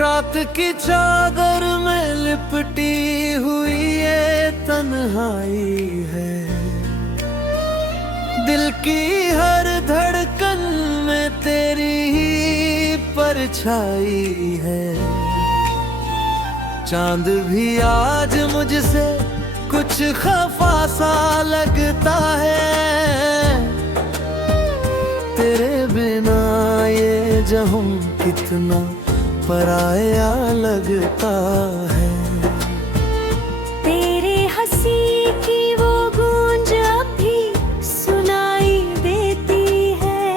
रात की चादर में लिपटी हुई ये तन्हाई है, दिल की हर धड़कन में तेरी ही परछाई है। चांद भी आज मुझसे कुछ खफा सा लगता है, तेरे बिना ये जहां कितना पराया लगता है। तेरे हंसी की वो गूंज अब भी सुनाई देती है,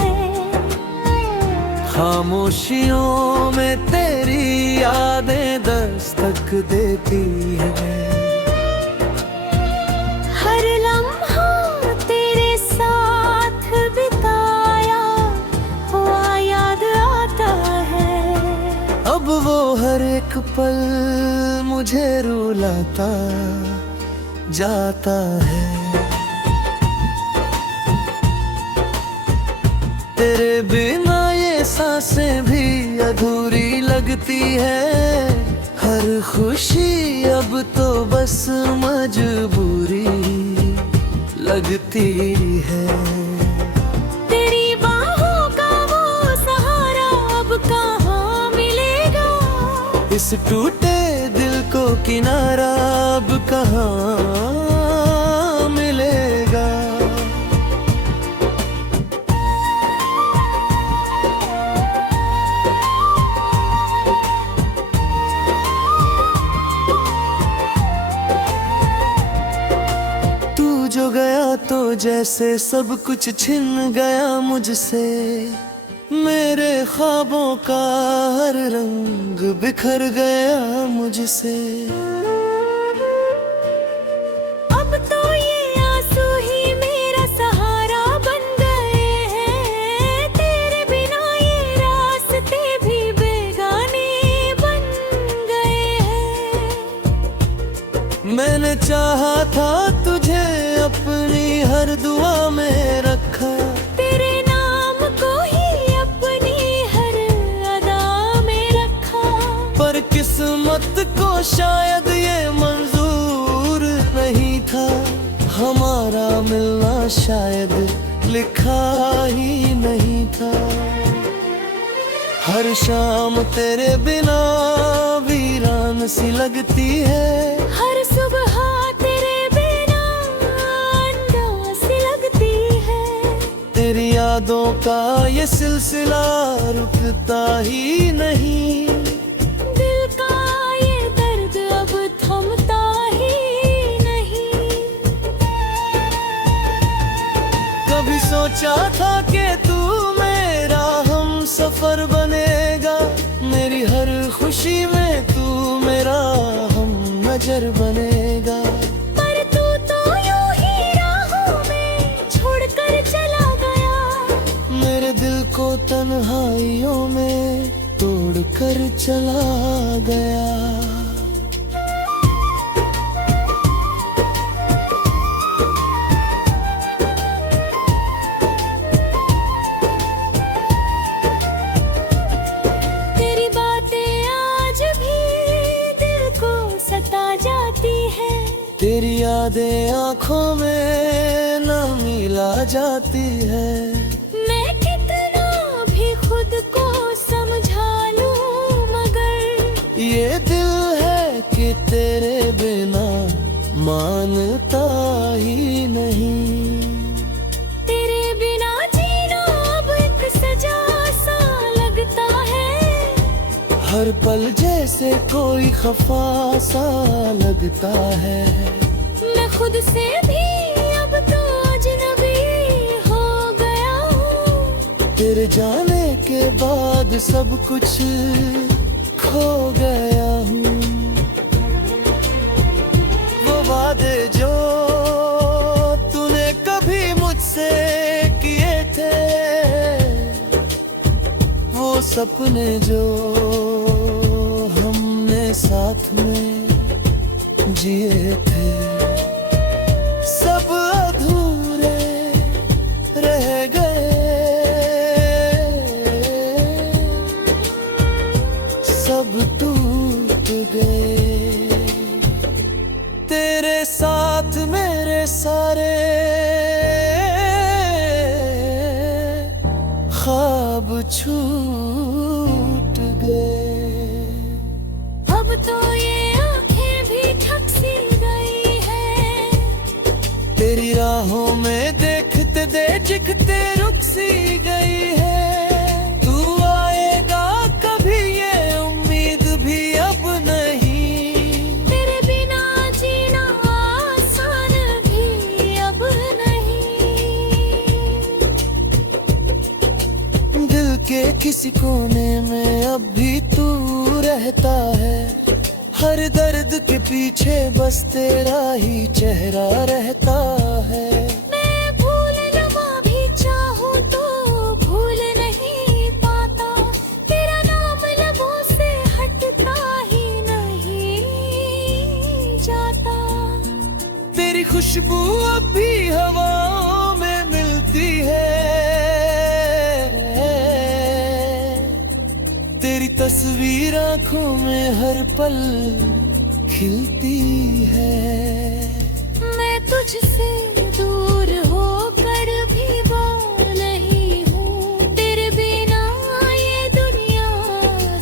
खामोशियों में तेरी यादें दस्तक देती है। हर लम्हा तेरे साथ बिताया हुआ याद आता है। अब वो हर एक पल मुझे रुलाता जाता है। तेरे बिना ये सांसें भी अधूरी लगती है, हर खुशी अब तो बस मजबूरी लगती है। तेरी बाहों का वो सहारा अब कहाँ मिलेगा, इस टूटे दिल को किनारा अब कहाँ मिलेगा। तू जो गया तो जैसे सब कुछ छिन गया मुझसे, मेरे ख्वाबों का हर रंग बिखर गया मुझसे। अब तो ये आंसू ही मेरा सहारा बन गए हैं, तेरे बिना ये रास्ते भी बेगाने बन गए हैं। मैंने चाहा था तुझे अपनी हर दुआ में रखा, तेरे नाम को ही अपनी हर अदा में रखा, पर किस्मत को शायद ये मंजूर नहीं था, हमारा मिलना शायद लिखा ही नहीं था। हर शाम तेरे बिना वीरान सी लगती है, हर सुबह तेरे बिना अंधा सी लगती है। तेरी यादों का ये सिलसिला रुकता ही नहीं, दिल का ये दर्द अब थमता ही नहीं। कभी सोचा था कि तू मेरा हम सफर बनेगा, मेरी हर खुशी में तू मेरा हम नजर बनेगा। पर तू तो यूं ही राहों में छोड़कर चला गया, मेरे दिल को तन्हाइयों में तोड़कर चला गया। तेरी बातें आज भी दिल को सता जाती है, तेरी यादें आंखों में न मिला जाती है। मैं कितना भी खुद को समझा लूं मगर ये दिल है कि तेरे बिना मानता ही नहीं। तेरे बिना जीना अब एक सजा सा लगता है, हर पल जैसे कोई खफा सा लगता है। मैं खुद से भी अब तो अजनबी हो गया हूँ, तेरे जाने के बाद सब कुछ खो गया हूँ। वो वादे जो तूने कभी मुझसे किए थे, वो सपने जो हमने साथ में जिए थे, सब अधूरे रह गए, सब छूट गए। अब तो ये आंखें भी थक सी गई है, तेरी राहों में देखते देखते रुक सी गई है। तू आएगा कभी ये उम्मीद भी अब नहीं, तेरे बिना जीना आसान भी अब नहीं। दिल के किसी कोने में अब भी तू रहता है, हर दर्द के पीछे बस तेरा ही चेहरा रहता है। मैं भूल लवा भी चाहूं तो भूल नहीं पाता, तेरा नाम लबों से हटता ही नहीं जाता। तेरी खुशबू अब भी हवाओं में मिलती है, तेरी तस्वीर आंखों में हर पल खिलती है। मैं तुझसे दूर होकर भी वो नहीं हूँ, तेरे बिना ये दुनिया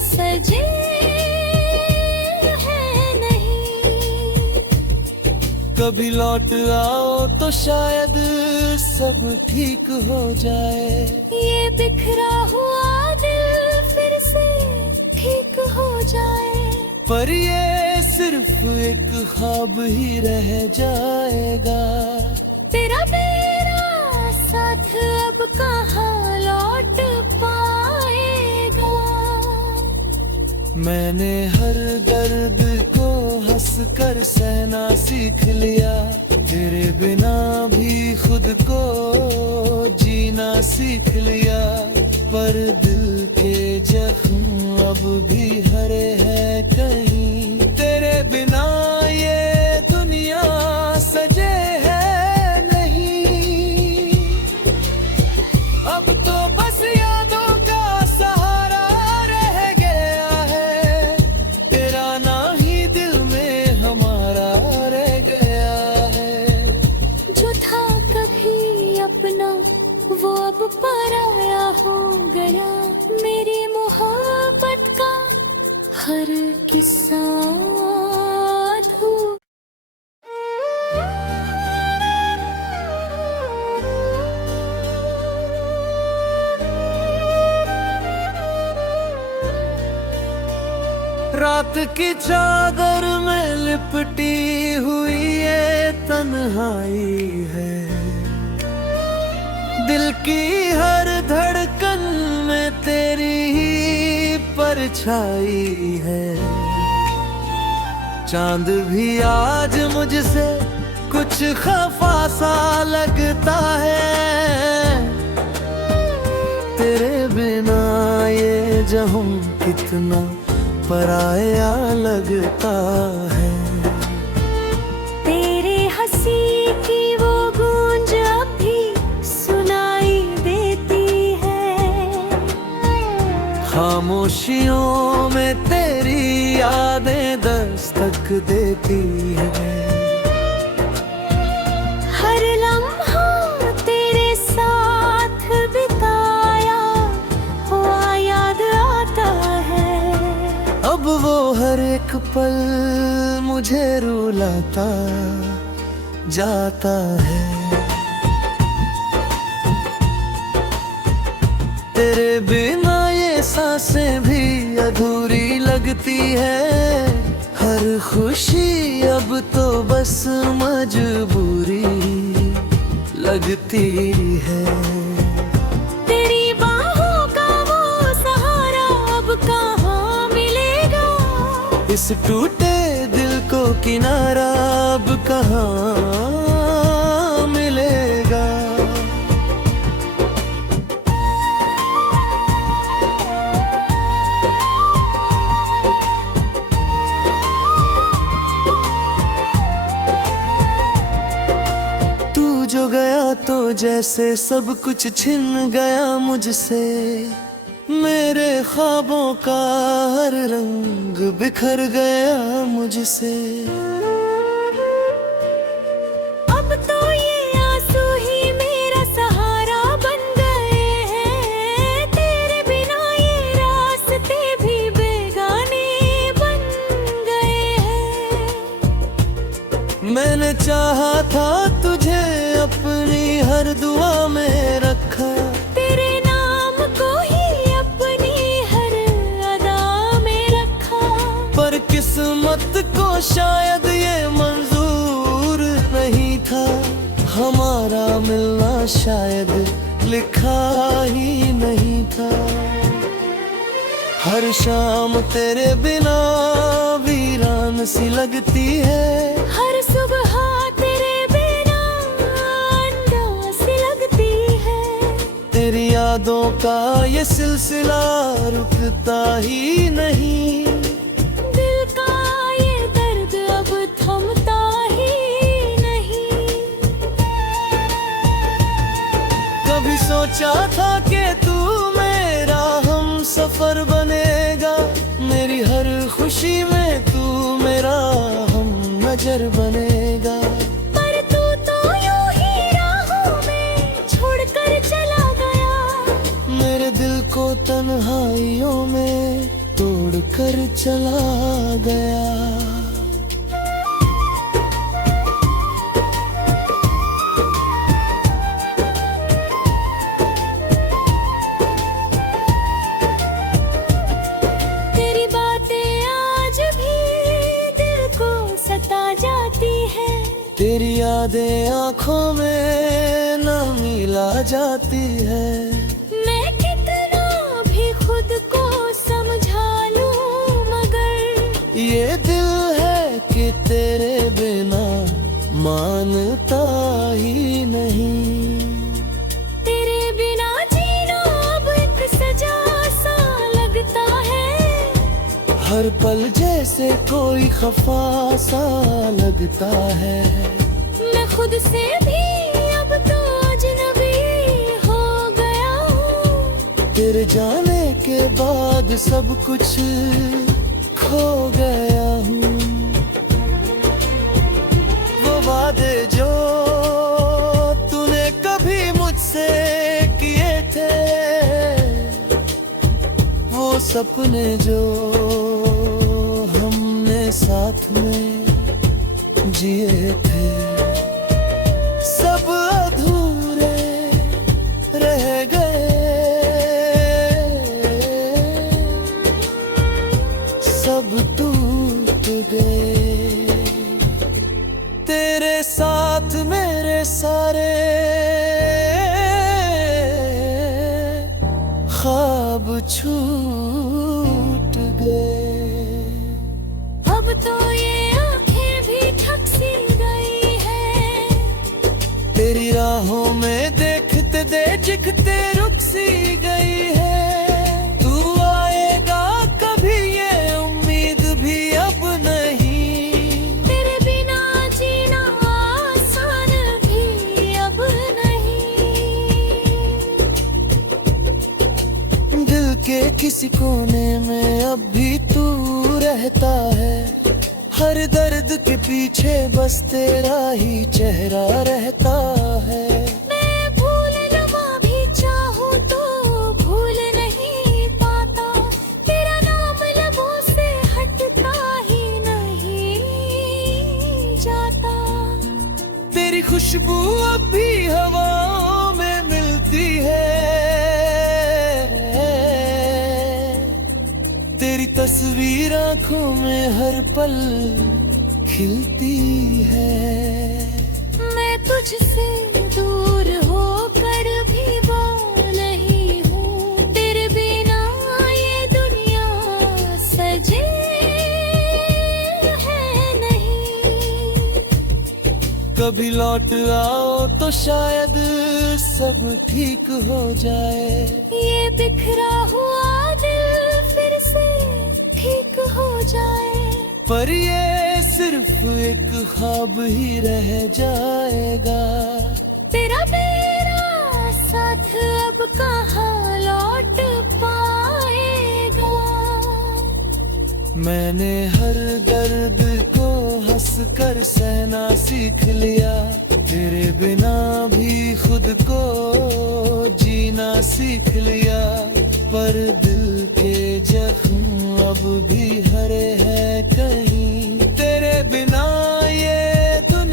सजे है नहीं। कभी लौट आओ तो शायद सब ठीक हो जाए, ये बिखरा हुआ दिल फिर से ठीक हो जाए। पर ये सिर्फ एक ख्वाब ही रह जाएगा। तेरा मेरा साथ अब कहाँ लौट पाएगा। मैंने हर दर्द को हंसकर सहना सीख लिया, तेरे बिना भी खुद को जीना सीख लिया। पर दिल के जख्म अब भी हरे हैं कहीं, तेरे बिना ये दुनिया सजे है नहीं। अब तो बस यादों का सहारा रह गया है, तेरा ना ही दिल में हमारा रह गया है। जो था कभी अपना वो अब पराया हो गया, मेरी मोहब्बत का हर किस्सा अधूरा। रात की चादर में लिपटी हुई ये तन्हाई है, दिल की हर धड़कन में तेरी ही परछाई है। चांद भी आज मुझसे कुछ खफा सा लगता है, तेरे बिना ये जहां कितना पराया लगता है। तेरे हंसी की वो गूंज अब भी सुनाई देती है, खामोशियों में तेरी यादें दस्तक देती है। हर लम्हा तेरे साथ बिताया हुआ याद आता है। अब वो हर एक पल मुझे रुलाता जाता है। तेरे बिना ये सांसें भी अधूरी लगती है, हर खुशी अब तो बस मजबूरी लगती है। तेरी बाहों का वो सहारा अब कहाँ मिलेगा, इस टूटे दिल को किनारा अब कहाँ मिलेगा। तू जो गया तो जैसे सब कुछ छिन गया मुझसे, मेरे ख्वाबों का हर रंग बिखर गया मुझसे। अब तो ये आंसू ही मेरा सहारा बन गए हैं, तेरे बिना मैंने चाहा था तुझे अपनी हर दुआ में रखा, तेरे नाम को ही अपनी हर अदा में रखा। पर किस्मत को शायद ये मंजूर नहीं था, हमारा मिलना शायद लिखा ही नहीं था। हर शाम तेरे बिना वीरान सी लगती है, हर सुबह तेरे बिना अंधा सी लगती है। तेरी यादों का ये सिलसिला रुकता ही नहीं, दिल का ये दर्द अब थमता ही नहीं। कभी सोचा था कि तू मेरा हम सफर बनेगा, मेरी हर खुशी में तू मेरा हम नजर बनेगा। पर तू तो यूं ही राहों में छोड़कर चला गया, मेरे दिल को तन्हाइयों में तोड़कर चला गया। तेरी बातें आज भी दिल को सता जाती है, तेरी यादें आंखों में न मिला जाती है। मैं कितना भी खुद को समझा लूं मगर ये दिल है कि तेरे बिना मानता ही नहीं। तेरे बिना जीना अब एक सजा सा लगता है, हर पल जैसे कोई खफा सा लगता है। मैं खुद से भी अब तो अजनबी हो गया हूँ, तेरे जाने के बाद सब कुछ खो गया हूँ। वो वादे जो तूने कभी मुझसे किए थे, वो सपने जो हमने साथ में जिए थे, सब अधूरे रह गए, सब टूट गए। तेरे साथ मेरे सारे ख्वाब छूट गए। अब तो ये आंखें भी थक सी गई है, तेरी राहों में देखते देखते रुक सी गई है। तू आएगा कभी ये उम्मीद भी अब नहीं, तेरे बिना जीना आसान भी अब नहीं। दिल के किसी कोने में अब भी तू रहता है, हर दर्द के पीछे बस तेरा ही चेहरा रहता है। मैं भूल लवा भी चाहूं तो भूल नहीं पाता, तेरा नाम लबों से हटता ही नहीं जाता। तेरी खुशबू अब भी हवाओं में मिलती है, तेरी तस्वीर आंखों में हर पल खिलती है। मैं तुझसे दूर होकर भी वो नहीं हूँ, तेरे बिना ये दुनिया सजे है नहीं। कभी लौट आओ तो शायद सब ठीक हो जाए, ये बिखरा हुआ दिल फिर से ठीक हो जाए। पर ये सिर्फ एक ख्वाब ही रह जाएगा। तेरा मेरा साथ अब कहाँ लौट पाएगा। मैंने हर दर्द को हंस कर सहना सीख लिया, तेरे बिना भी खुद को जीना सीख लिया। पर दिल के जख्म अब भी हरे हैं कहीं, तेरे बिना ये दुनिया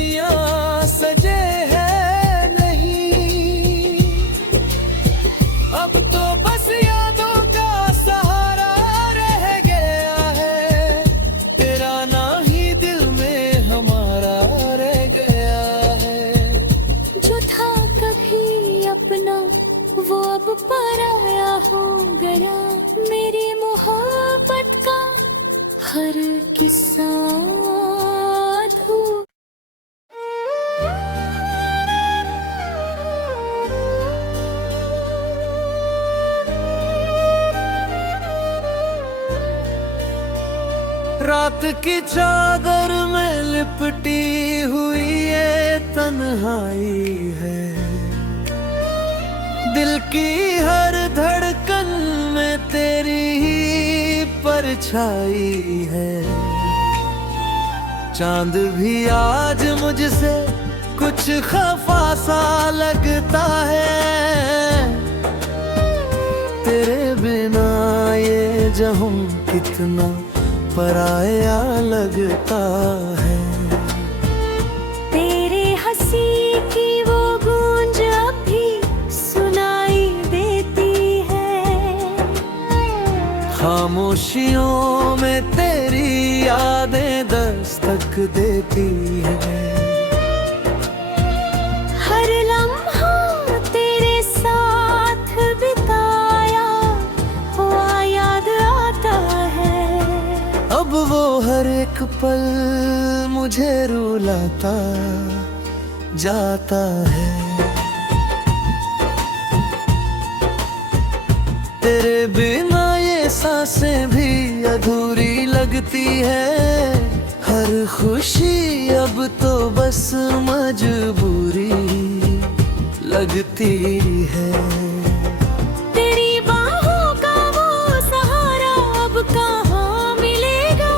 रात की चादर में लिपटी हुई ये तन्हाई है, दिल की हर धड़कन में तेरी ही परछाई है। चांद भी आज मुझसे कुछ खफा सा लगता है, तेरे बिना ये जहां कितना पराया लगता है। तेरे हंसी की वो गूंज अब भी सुनाई देती है, खामोशियों में तेरी यादें दस्तक देती है। हर लम्हा तेरे साथ बिताया हुआ याद आता है। अब वो हर एक पल मुझे रुलाता जाता है। तेरे बिना ये सांसें भी अधूरी लगती है, हर खुशी अब तो बस मजबूरी लगती है। तेरी बाहों का वो सहारा अब कहाँ मिलेगा,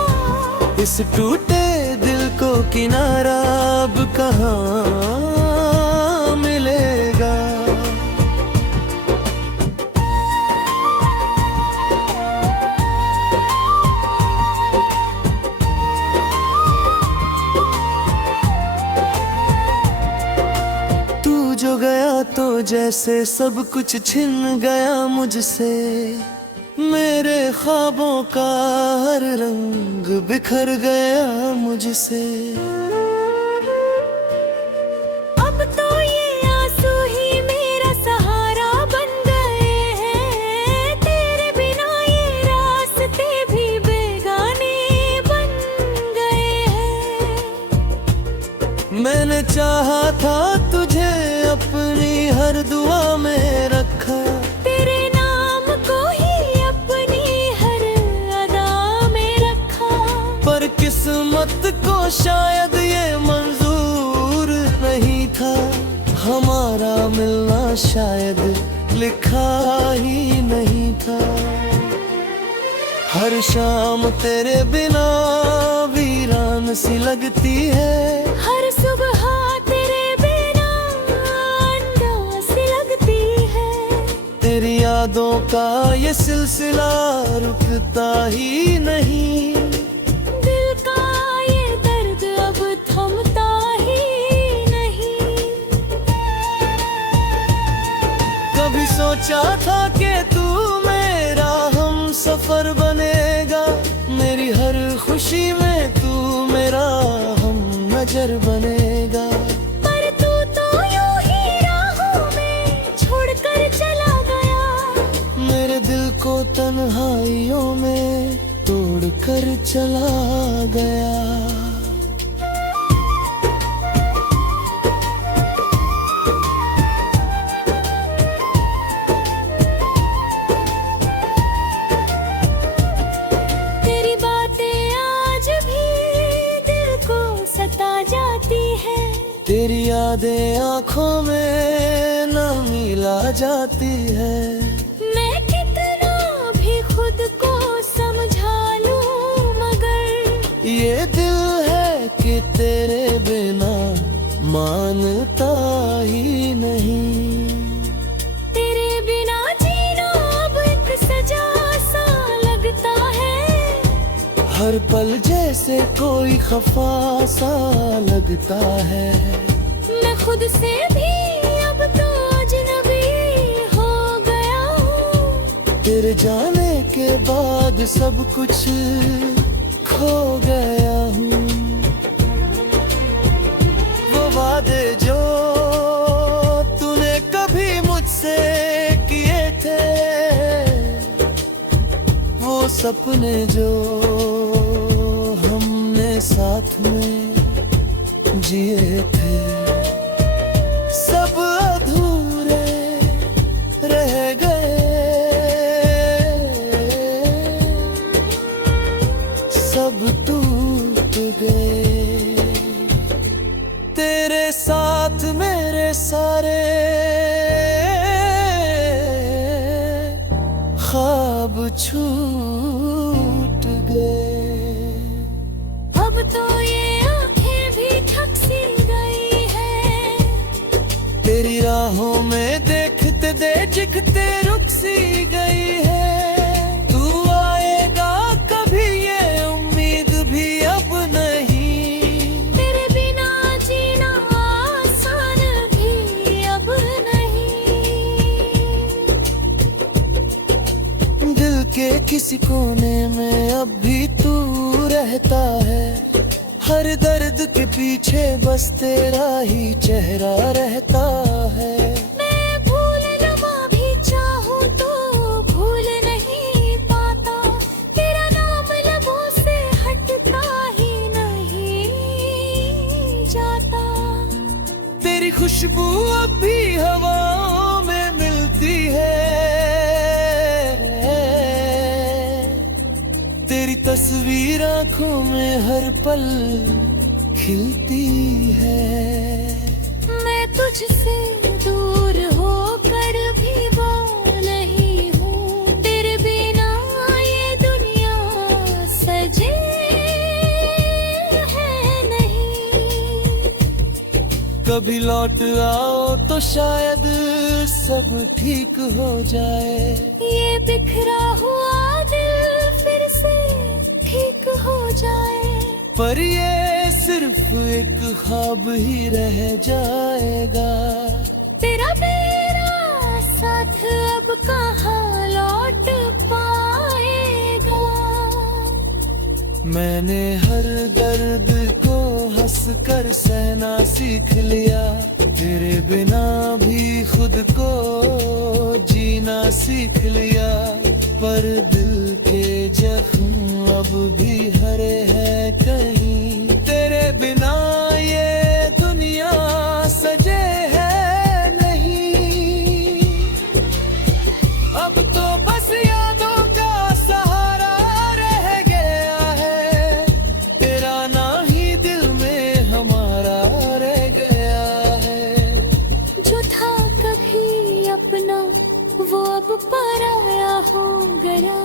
इस टूटे दिल को किनारा अब कहाँ मिलेगा। तू जो गया तो जैसे सब कुछ छिन गया मुझसे, मेरे ख्वाबों का हर रंग बिखर गया मुझसे। अब तो ये आंसू ही मेरा सहारा बन गए हैं, तेरे बिना ये रास्ते भी बेगाने बन गए हैं। मैंने चाहा था तुझे अपनी हर दुआ में रखा, तेरे नाम को ही अपनी हर अदा में रखा, पर किस्मत को शायद ये मंजूर नहीं था, हमारा मिलना शायद लिखा ही नहीं था। हर शाम तेरे बिना वीरान सी लगती है, हर सुबह तेरे बिना अंधा सी लगती है। तेरी यादों का ये सिलसिला रुकता ही नहीं, दिल का ये दर्द अब थमता ही नहीं। कभी सोचा था कि तू मेरा हम सफर बनेगा, मेरी हर खुशी में तू मेरा हम नजर बनेगा। पर तू तो यूं ही राहों में छोड़कर चला गया, मेरे दिल को तन्हाइयों में तोड़कर चला गया। तेरी बातें आज भी दिल को सता जाती है, तेरी यादें आंखों में न मिला जाती है। मैं कितना भी खुद को समझा लूं मगर ये दिल है कि तेरे बिना मानता ही नहीं। तेरे बिना जीना अब एक सजा सा लगता है, हर पल जैसे कोई खफा सा लगता है। मैं खुद से भी अब तो अजनबी हो गया हूँ, तेरे जाने के बाद सब कुछ खो गया हूँ। वो वादे जो तूने कभी मुझसे किए थे, वो सपने जो हमने साथ में जिए थे, सब अधूरे रह गए, सब तू छूट गए। अब तो ये आंखें भी थक सी गई है, तेरी राहों में देखते देखते रुक सी गई है। तू आएगा कभी ये उम्मीद भी अब नहीं, तेरे बिना जीना आसान भी अब नहीं। दिल के किसी कोने में अब भी तू रहता है, हर दर्द के पीछे बस तेरा ही चेहरा रहता है। मैं भूल लूँ भी चाहूँ तो भूल नहीं पाता, तेरा नाम लबों से हटता ही नहीं जाता। तेरी खुशबू अब भी हवाओं में मिलती है, तेरी तस्वीर आंखों में हर पल खिलती है। मैं तुझसे दूर होकर भी वो नहीं हूँ, तेरे बिना ये दुनिया सजे है नहीं। कभी लौट आओ तो शायद सब ठीक हो जाए, ये बिखरा हुआ दिल फिर से ठीक हो जाए। पर ये सिर्फ एक ख्वाब ही रह जाएगा। तेरा मेरा साथ अब कहाँ लौट पाएगा। मैंने हर दर्द को हंसकर सहना सीख लिया, तेरे बिना भी खुद को जीना सीख लिया। पर दिल के जख्म अब भी हरे हैं कहीं, तेरे बिना ये दुनिया सजे है नहीं। अब तो बस यादों का सहारा रह गया है, तेरा ना ही दिल में हमारा रह गया है। जो था कभी अपना वो अब पराया हो गया,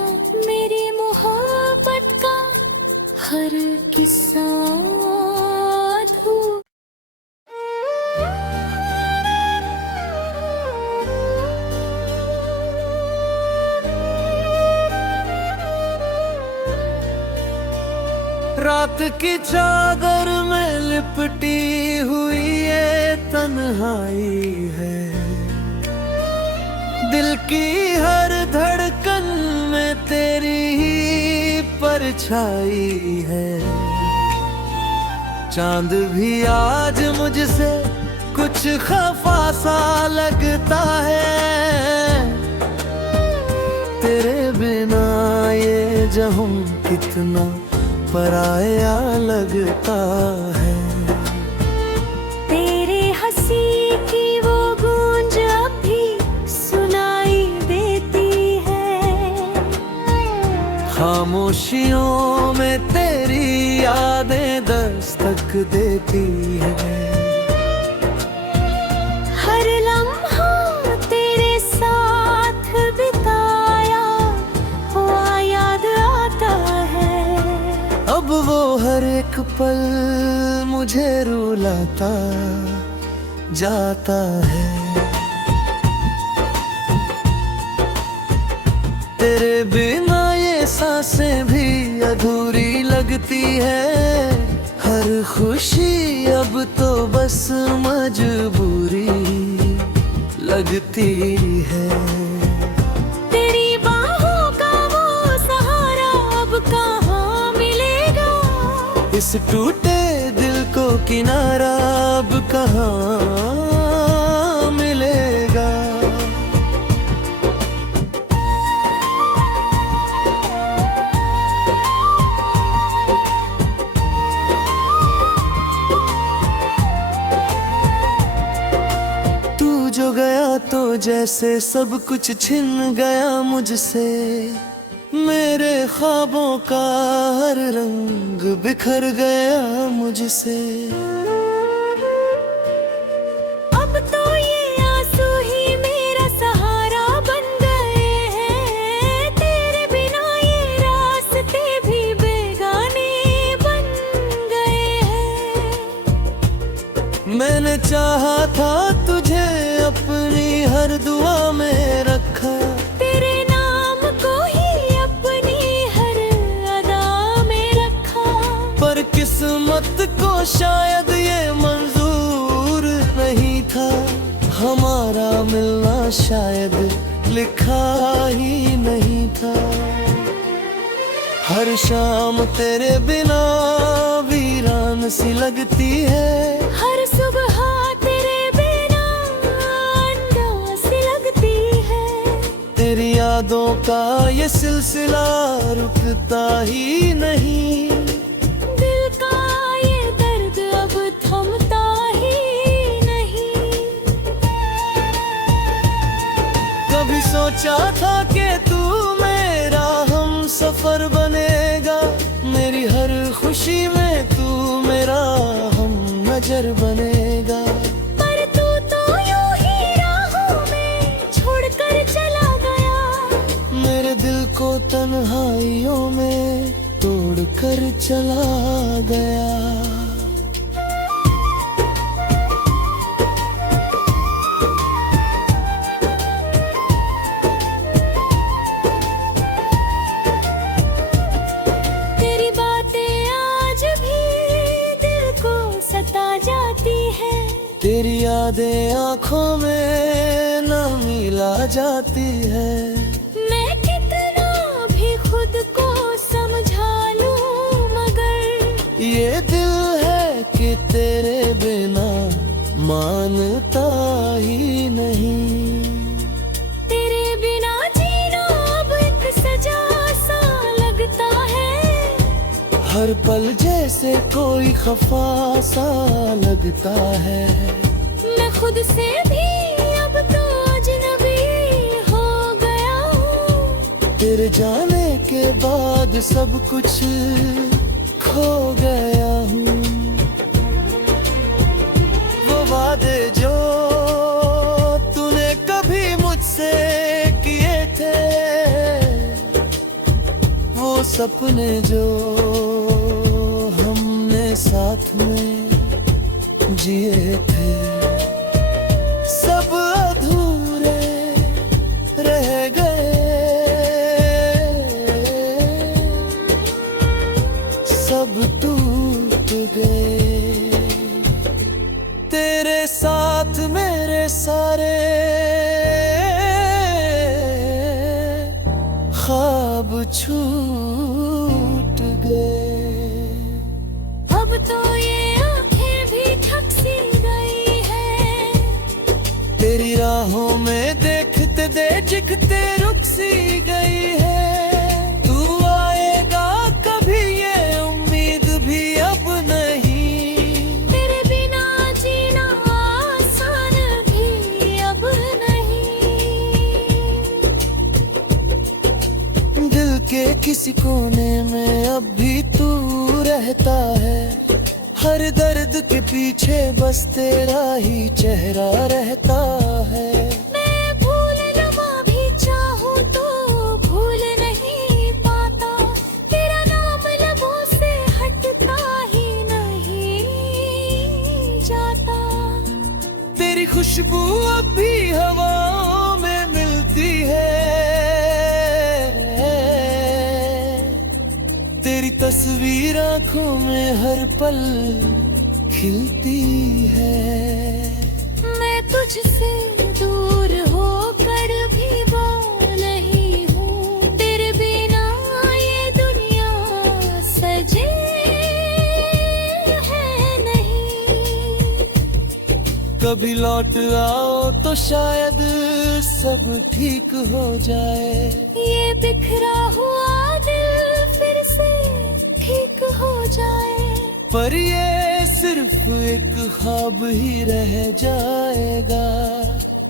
मेरी मोहब्बत का हर किस्सा अधूरा। रात की चादर में लिपटी हुई ये तन्हाई है, दिल की हर धड़कन में तेरी ही परछाई है। चांद भी आज मुझसे कुछ खफा सा लगता है, तेरे बिना ये जहां कितना पराया लगता है। तेरे हंसी की वो गूंज अब भी सुनाई देती है, खामोशियों में तेरी यादें दस्तक देती है। हर लम्हा तेरे साथ बिताया हुआ याद आता है। अब वो हर एक पल मुझे रुलाता जाता है। तेरे बिना ये सांसें भी अधूरी लगती है, हर खुशी अब तो बस मजबूरी लगती है। तेरी बाहों का वो सहारा अब कहाँ मिलेगा, इस टूटे दिल को किनारा अब कहाँ मिलेगा। तू जो गया तो जैसे सब कुछ छिन गया मुझसे, मेरे ख्वाबों का हर रंग बिखर गया मुझसे। अब तो ये आंसू ही मेरा सहारा बन गए हैं, तेरे बिना मैंने चाहा था तुझे अपनी हर दुआ में रखा, तेरे नाम को ही अपनी हर अदा में रखा। पर किस्मत को शायद ये मंजूर नहीं था, हमारा मिलना शायद लिखा ही नहीं था। हर शाम तेरे बिना वीरान सी लगती है, हर सुबह तेरे बिना अंधा सी लगती है। तेरी यादों का ये सिलसिला रुकता ही नहीं, दिल का ये दर्द अब थमता ही नहीं। कभी सोचा था कि तू मेरा हम सफर बनेगा, मेरी हर खुशी में तू मेरा हम नजर बनेगा। पर तू तो यूं ही राहों में छोड़कर चला गया, मेरे दिल को तन्हाइयों में तोड़कर चला गया। तेरी बातें आज भी दिल को सता जाती है, तेरी यादें आंखों में न मिला जाती है। मैं कितना भी खुद को समझा लूं मगर ये दिल है कि तेरे बिना मानता ही नहीं। तेरे बिना जीना अब एक सजा सा लगता है, हर पल जैसे कोई खफा सा लगता है। मैं खुद से भी अब तो अजनबी हो गया हूँ, तेरे जाने के बाद सब कुछ खो गया हूँ। वो वादे जो तूने कभी मुझसे किए थे, वो सपने जो हमने साथ में जिए थे, सब अधूरे रह गए, सब टूट गए। तेरे साथ मेरे सारे ख्वाब छूट गए। अब तो ये आंखें भी थक सी गई है, तेरी राहों में देखते देखते रुक सी गई है। तू आएगा कभी ये उम्मीद भी अब नहीं, तेरे बिना जीना आसान भी अब नहीं। दिल के किसी कोने में अब भी तू रहता है, हर दर्द के पीछे बस तेरा ही चेहरा रहता है। मैं भूल लवा भी चाहूं तो भूल नहीं पाता, तेरा नाम लबों से हटता ही नहीं जाता। तेरी खुशबू अब भी हवाओं में मिलती है, तेरी तस्वीर आंखों में हर पल खिलती है। मैं तुझसे दूर होकर भी वो नहीं हूँ, तेरे बिना ये दुनिया सजे है नहीं। कभी लौट आओ तो शायद सब ठीक हो जाए, ये बिखरा हुआ दिल फिर से ठीक हो जाए। पर ये सिर्फ एक ख्वाब ही रह जाएगा।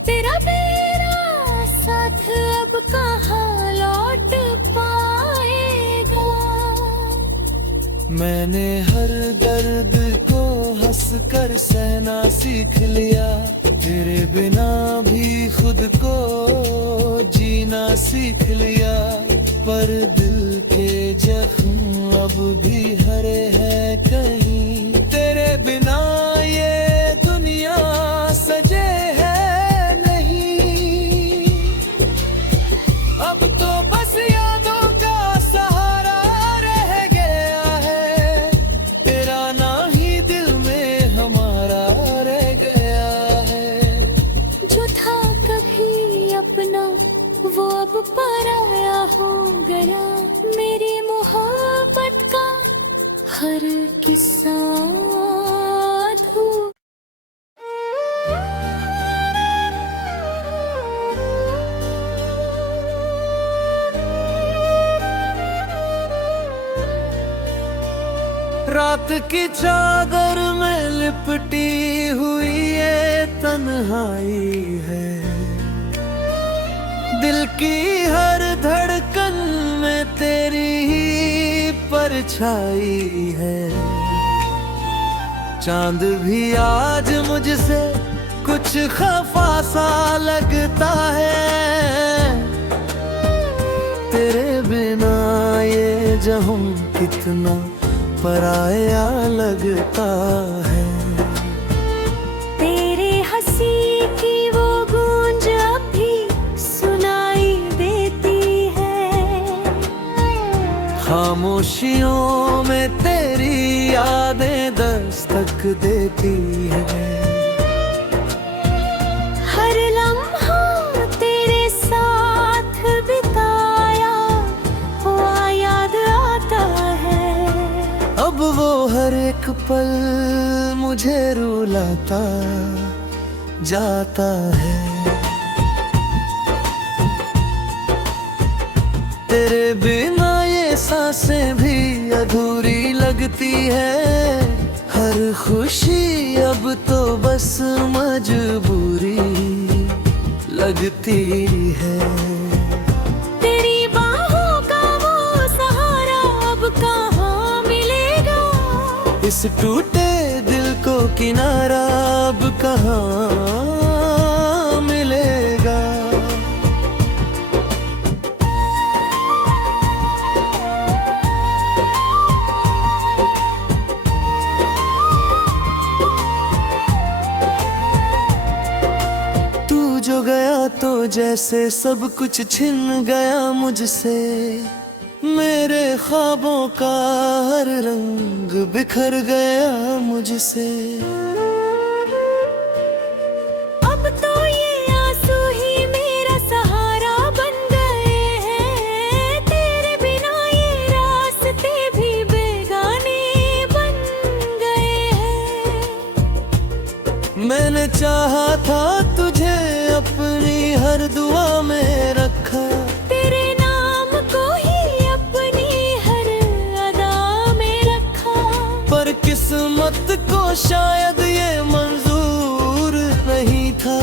तेरा मेरा साथ अब कहाँ लौट पाएगा। मैंने हर दर्द को हंस कर सहना सीख लिया, तेरे बिना भी खुद को जीना सीख लिया। पर दिल के जख्म अब भी हरे हैं कहीं, तेरे बिना ये दुनिया रात की चादर में लिपटी हुई ये तन्हाई है, दिल की हर धड़कन में तेरी ही परछाई है। चांद भी आज मुझसे कुछ खफा सा लगता है, तेरे बिना ये जहां कितना पराया लगता है। तेरे हंसी की वो गूंज अब भी सुनाई देती है, खामोशियों में तेरी यादें दस्तक देती है। हर लम्हा तेरे साथ बिताया हुआ याद आता है। अब वो हर एक पल मुझे रुलाता जाता है। तेरे बिना ये सांसें भी अधूरी लगती है, हर खुशी अब तो बस मजबूरी लगती है। तेरी बाहों का वो सहारा अब कहाँ मिलेगा, इस टूटे दिल को किनारा अब कहाँ मिलेगा। तू जो गया तो जैसे सब कुछ छिन गया मुझसे, मेरे ख्वाबों का हर रंग बिखर गया मुझसे। अब तो ये आंसू ही मेरा सहारा बन गए हैं, तेरे बिना ये रास्ते भी बेगाने बन गए हैं। मैंने चाहा था तुझे अपनी हर दुआ में रखा, तेरे नाम को ही अपनी हर अदा में रखा, पर किस्मत को शायद ये मंजूर नहीं था,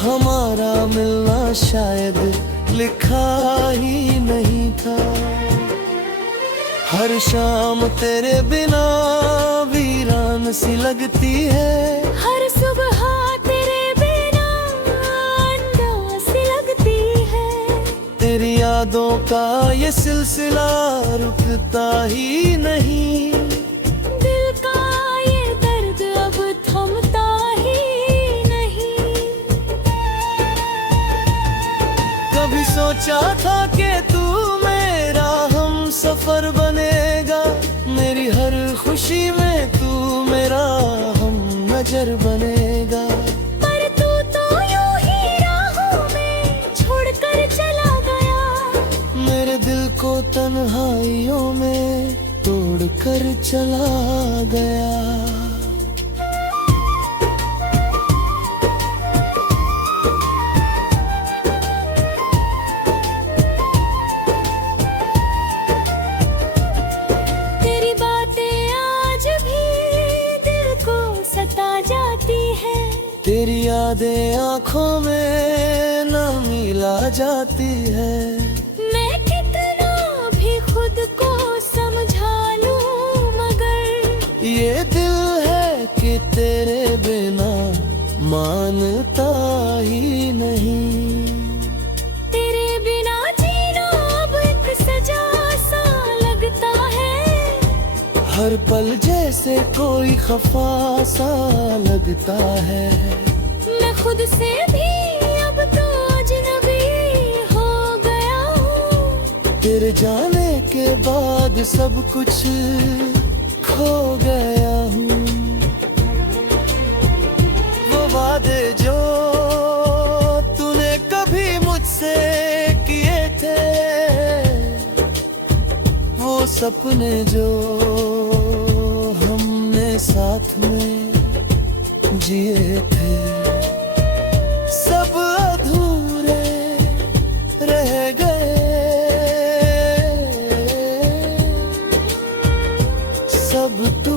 हमारा मिलना शायद लिखा ही नहीं था। हर शाम तेरे बिना वीरान सी लगती है, हर सुबह तेरे बिना अंधा सी लगती है। तेरी यादों का ये सिलसिला रुकता ही नहीं, दिल का ये दर्द अब थमता ही नहीं। कभी सोचा था कि तू मेरा हम सफर बनेगा, मेरी हर खुशी में तू मेरा हम नजर बनेगा। पर तू तो यूं ही राहों में छोड़कर चला गया, मेरे दिल को तन्हाइयों में तोड़कर चला गया। तेरी बातें आज भी दिल को सता जाती है, तेरी यादें आंखों में न मिला जाती है। मैं कितना भी खुद को समझा लूं मगर ये दिल है कि तेरे बिना मानता ही नहीं। तेरे बिना जीना अब एक सजा सा लगता है, हर पल जैसे कोई खफा सा लगता है। मैं खुद से भी अब तो अजनबी हो गया हूँ, तेरे जाने के बाद सब कुछ खो गया हूँ। वो वादे जो तूने कभी मुझसे किए थे, वो सपने जो हमने साथ में जिए थे, सब अधूरे रह गए, सब तू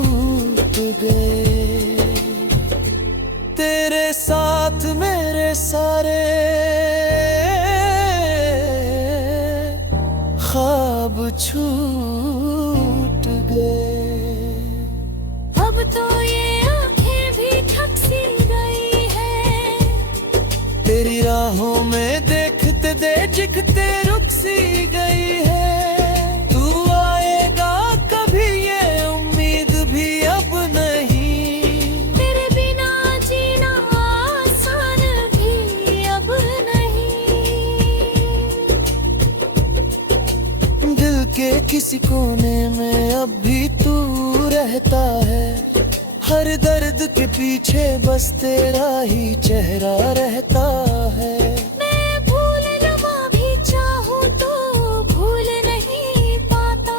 छूट गए। अब तो ये आंखें भी थक सी गई है, तेरी राहों में देखते देखते रुक सी गई है। तू आएगा कभी ये उम्मीद भी अब नहीं, तेरे बिना जीना आसान भी अब नहीं। दिल के किसी कोने में अब भी तू रहता है, हर दर्द के पीछे बस तेरा ही चेहरा रहता है। मैं भूल लवा भी चाहूं तो भूल नहीं पाता,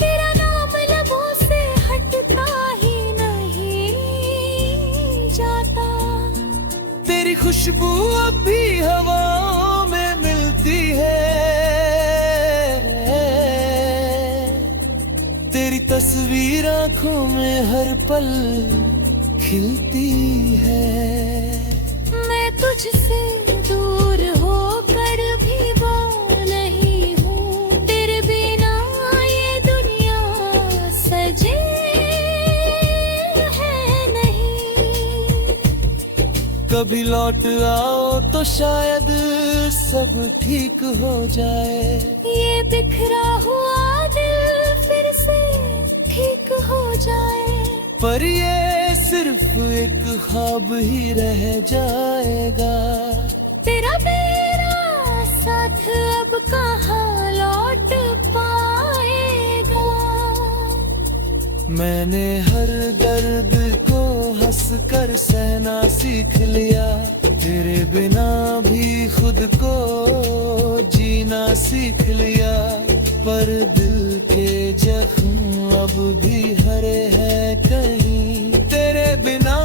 तेरा नाम लबों से हटता ही नहीं जाता। तेरी खुशबू अब भी हवाओं में मिलती है, तेरी तस्वीर आंखों में हर पल खिलती है। मैं तुझसे दूर होकर भी वो नहीं हूँ, तेरे बिना ये दुनिया सजे है नहीं। कभी लौट आओ तो शायद सब ठीक हो जाए, ये बिखरा हुआ दिल फिर से ठीक हो जाए। पर ये सिर्फ एक ख्वाब ही रह जाएगा। तेरा मेरा साथ अब कहाँ लौट पाएगा। मैंने हर दर्द को हंसकर सहना सीख लिया, तेरे बिना भी खुद को जीना सीख लिया। पर दिल के जख्म अब भी हरे हैं कहीं, तेरे बिना